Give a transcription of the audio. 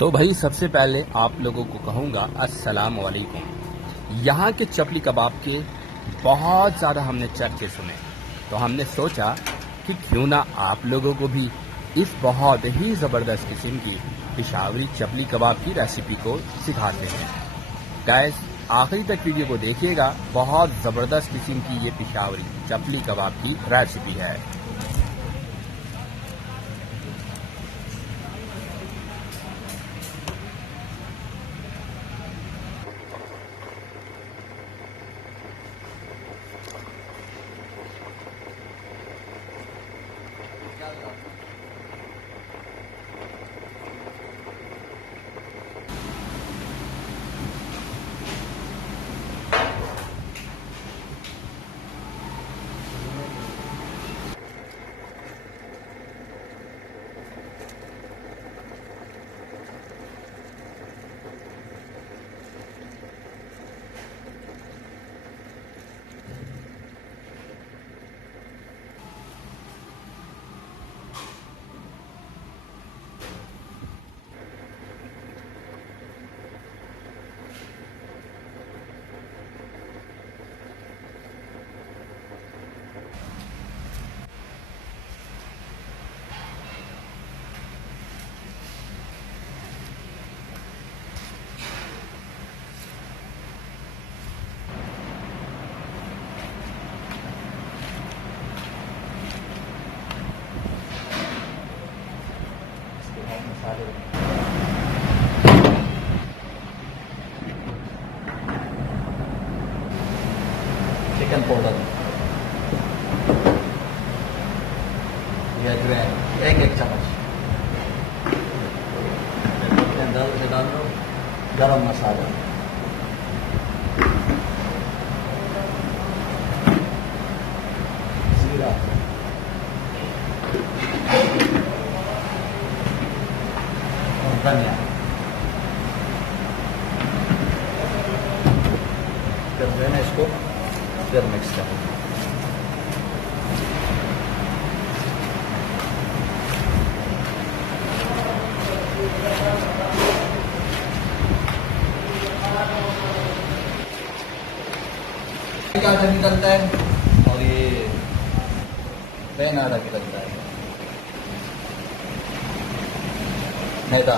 तो भाई सबसे पहले आप लोगों को कहूँगा अस्सलाम वालेकुम। यहाँ के चपली कबाब के बहुत ज़्यादा हमने चर्चे सुने, तो हमने सोचा कि क्यों ना आप लोगों को भी इस बहुत ही ज़बरदस्त किस्म की पिशावरी चपली कबाब की रेसिपी को सिखाते हैं। गाइस आखिरी तक वीडियो को देखिएगा, बहुत ज़बरदस्त किस्म की ये पिशावरी चपली कबाब की रेसिपी है। चिकन पाउडर या अजवाइन एक चम्मच के अंदर से डाल दो। गरम मसाला, जीरा, और धनिया। फिर मैंने इसको फिर मिक्स करें। आधा निकलता है और ये पैन आधा निकलता है। मैदा